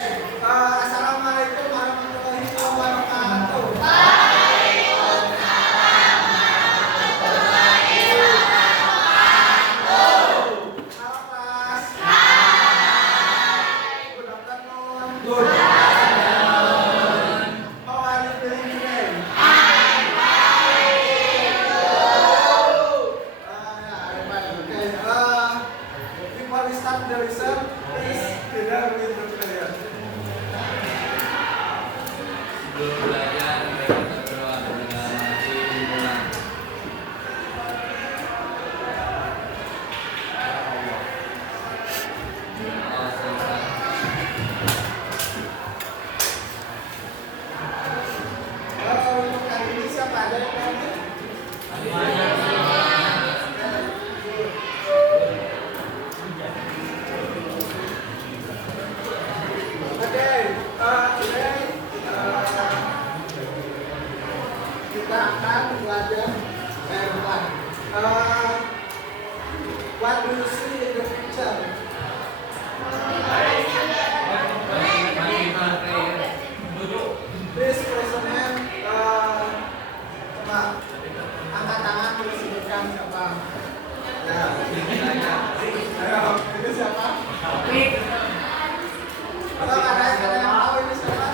Assalamualaikum warahmatullahi wabarakatuh. Halo Mas. Good afternoon. How are you doing today? I'm fine. Okay. Before we start the lesson, please together with the prayer. Sebelum belajar, mereka berdoa dengan dimulai. Untuk kali ini siapa ada yang mau ambil? Okay, today kita akan belajar bukan. What do you see in the picture? Please present. Coba angkat tangan terus sebutkan siapa. Ya. Ayo, ini siapa? Kalau ada yang tahu ini siapa?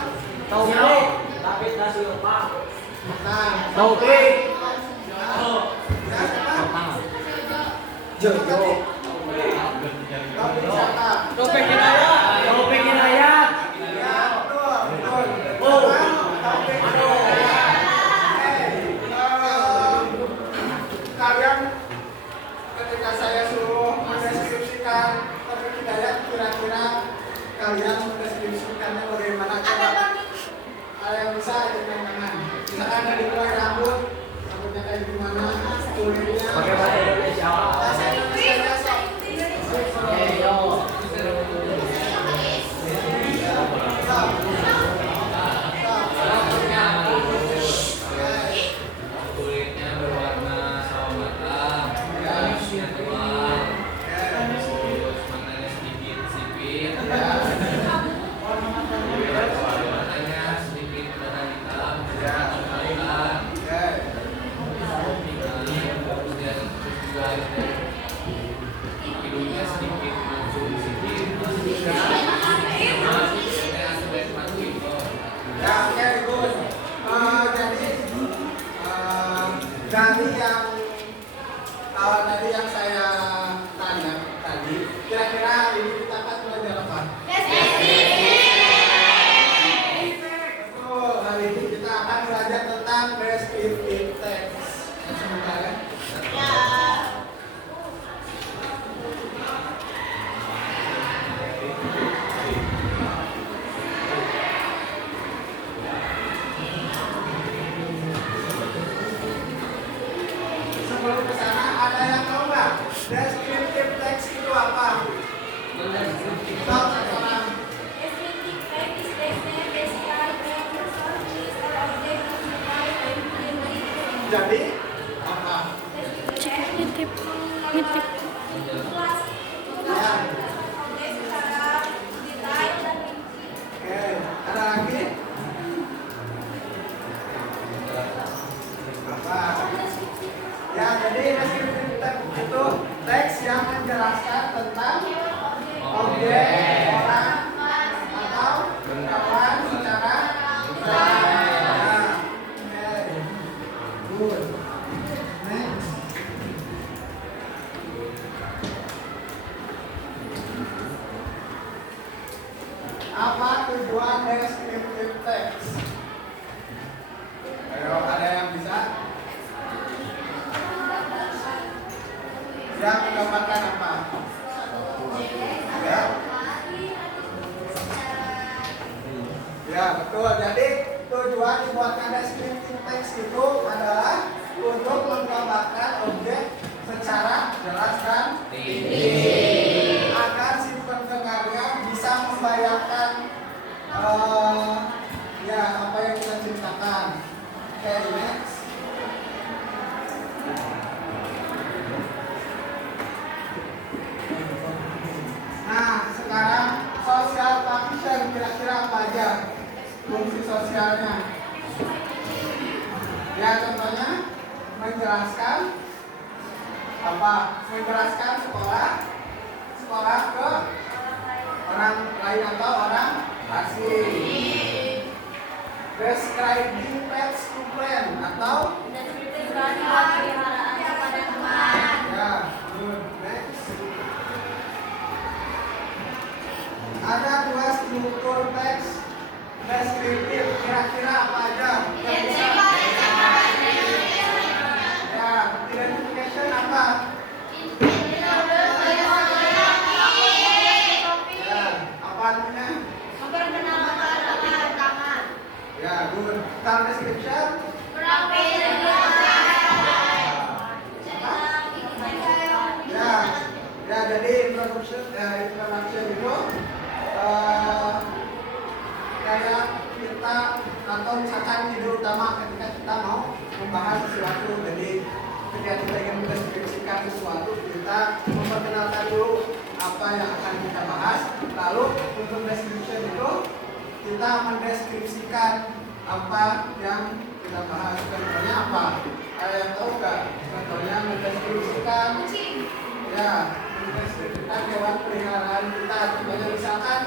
Taufik, David Dasilva. Nah, Taufik. ya siapa? Jojo. Taufik siapa? Taufik Hidayat. Taufik Hidayat. Ya, betul, betul. Oh. Taufik Hidayat. Kalian ketika saya suruh mendeskripsikan Taufik Hidayat, kira-kira kalian mendeskripsikannya bagaimana? Coba ada yang bisa dengan tangan. Misalkan dari mulai rambutnya kayak gimana, kulitnya. Pakai bahasa Indonesia. Bahasa Indonesia sok. Yo. Sok. Kulitnya berwarna sawo matang, alisnya tebal, terus matanya sedikit sipit, matanya sedikit warna hitam, hitam, terus dia terus juga hidungnya sedikit mancung sedikit, matanya sedikit mancung. Ya, oke, good. Jadi dari yang saya tanya tadi, kira-kira hari ini kita akan belajar apa? Betul, hari ini kita akan belajar tentang descriptive text. Sebentar ya. Sebelum ke sana, ada yang tahu nggak? Descriptive text itu apa? Tahu nggak orang? Jadi apa? Nitip, nitip. Ya. Oke, ada lagi? Apa? Ya, jadi descriptive text itu teks yang menjelaskan tentang objek, orang, atau ungkapan secara beragam. Oke. Good. Next. Apa tujuan descriptive text? Ayo, ada yang bisa? Yang menggambarkan apa? Ya. Ya, betul. Jadi tujuan dibuatkan descriptive text itu adalah untuk menggambarkan objek secara jelas dan rinci, agar si pendengarnya bisa membayangkan ya apa yang kita ceritakan. Oke, next. Nah, sekarang social function kira-kira sosialnya. Ya, contohnya menjelaskan apa? Menjelaskan sekolah ke orang lain atau orang asing. Describing pets to friend atau ya, good. Next. Ada dua struktur teks deskriptif. Kira-kira apa aja? Ya, identification apa? Ya, apa artinya? Ya, good. Star description? Ya, jadi introduction itu kayak kita atau misalkan ide utama ketika kita mau membahas sesuatu. Jadi ketika kita ingin mendeskripsikan sesuatu, kita memperkenalkan dulu apa yang akan kita bahas. Lalu untuk description itu kita mendeskripsikan apa yang kita bahas. Contohnya apa? Kalian tahu nggak? Contohnya mendeskripsikan ya, mendeskripsikan hewan peliharaan kita. Contohnya misalkan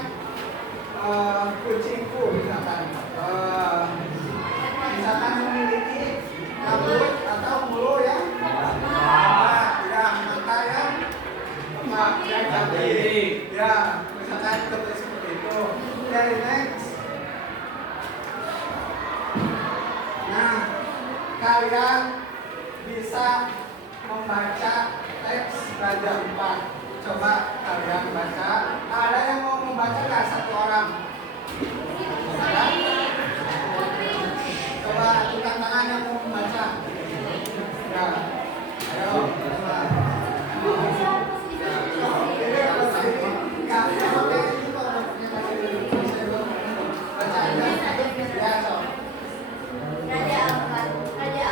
kucingku misalkan memiliki rambut atau bulu yang mata yang cantik. Ya, misalkan seperti itu. Dari next. Nah, kalian bisa membaca teks Raja Empat. Coba kalian baca. Ada yang mau membaca nggak? Satu orang. Ada? Coba angkat tangan yang mau membaca. Ya. Ayo. Coba. Baca aja. Ya, so. Raja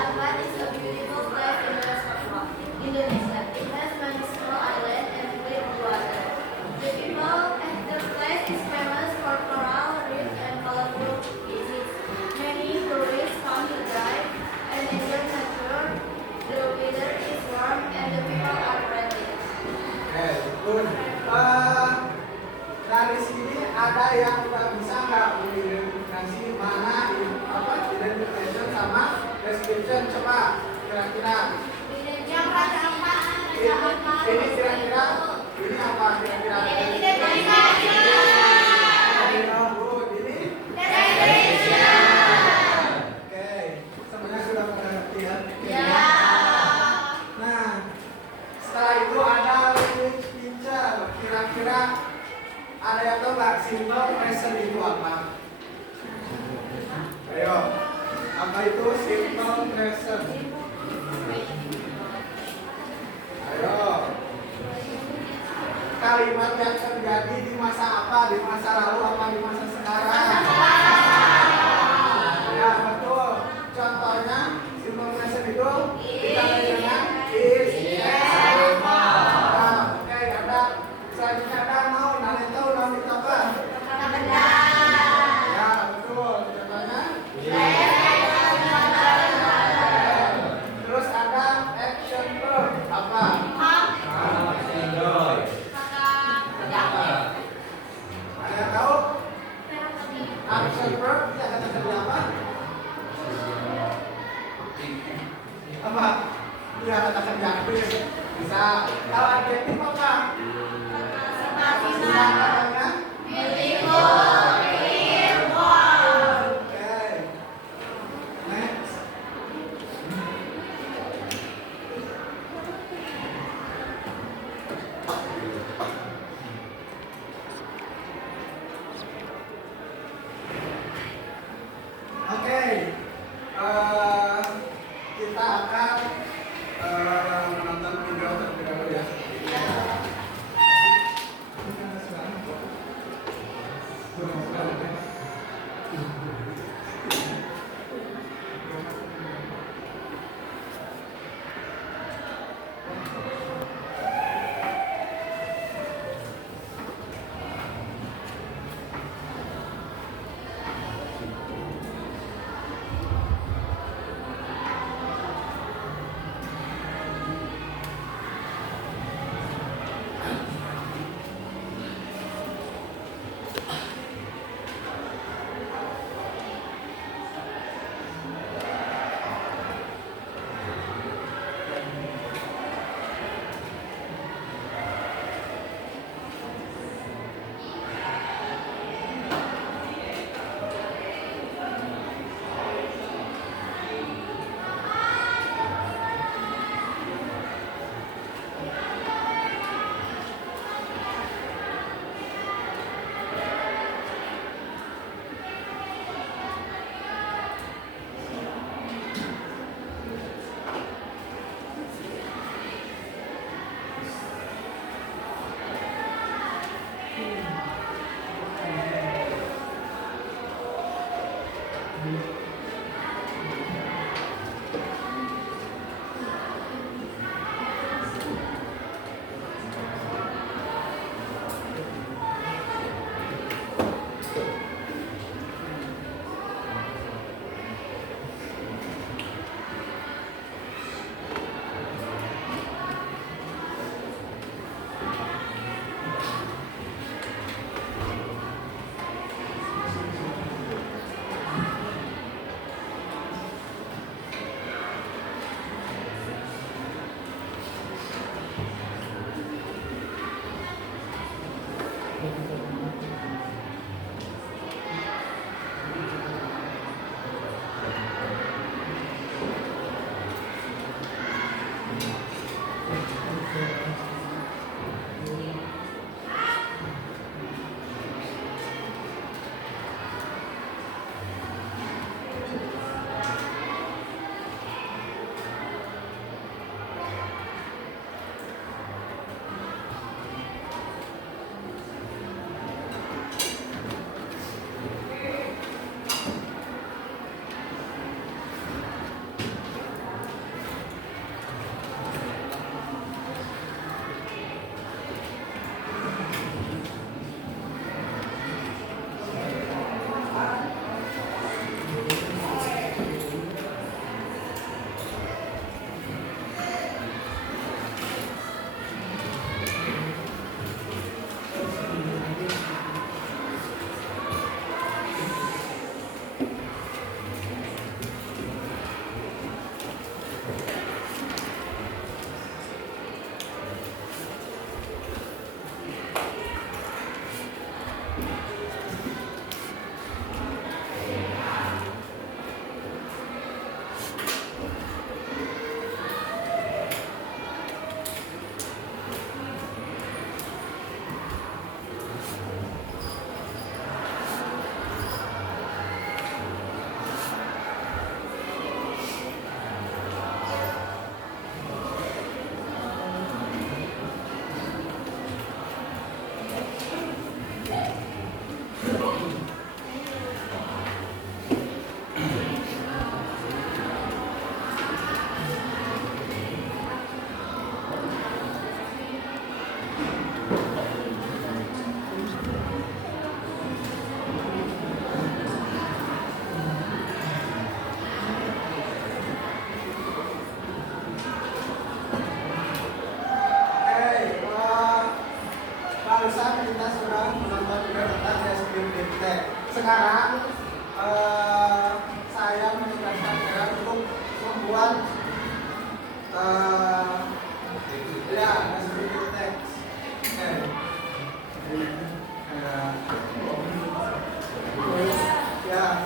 Ampat is a beautiful place in Indonesia. It has many small islands and clear water. The people at the place is famous for coral reefs and colorful beaches. Many tourists come to drive and enjoy nature. The weather is warm and the people are friendly. Okay, good. Dari sini ada yang udah bisa nggak mengidentifikasi mana identification sama description? Coba kira-kira. Yang Raja Ampat. Ini kira-kira ini apa kira-kira? Oke, semuanya sudah pada ngerti ya? Nah, setelah itu ada language feature. Kira-kira ada yang tahu nggak simple present itu apa? Ayo, apa itu simple present? Ayo, kalimat yang terjadi di masa apa? Di masa lalu apa di masa sekarang? Ya, betul. Contohnya simple present itu kita dengan is, sama. Oke, ada selanjutnya ada noun. Kalian tahu noun itu apa? Ya, betul. Contohnya terus ada action verb apa? Ada yang tahu? Action verb kita katakan apa? Apa? Dia katakan aktif. Bisa. Kalau adjektif apa? Katakan oke. Next. Oke. Kita akan menonton video terlebih dahulu ya. barusan kita sudah menonton video tentang dashboard Bimtek. Sekarang saya menugaskan kalian untuk membuat ya dashboard Bimtek. Ya,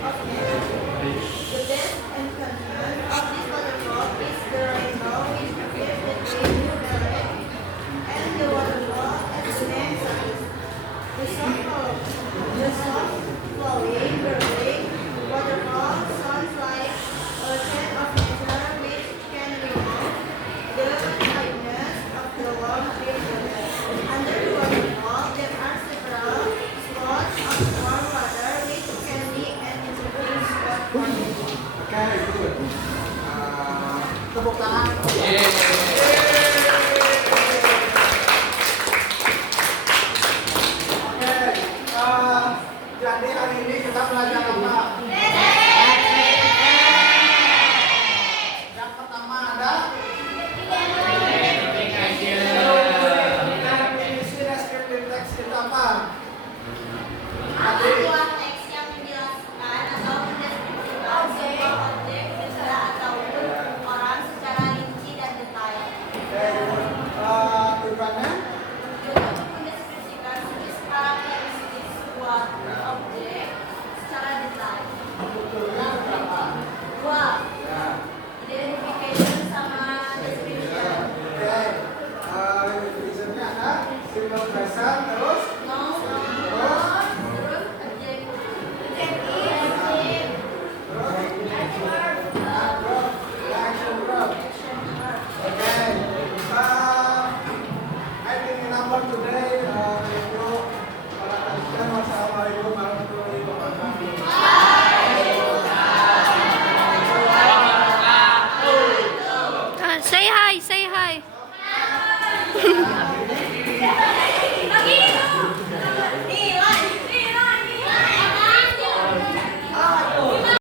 of nature. The best embodiment of this waterfall is the rainbow which appears between the lake and the waterfall at the name suggests. The soft flowing, gurgling waterfall sounds like a chant of nature which can remove the tightness of the warm clear water. Under the waterfall, there are several spots of warm water which can be an interesting spot for nature. Oke, good. Tepuk tangan. Oke, jadi hari ini kita belajar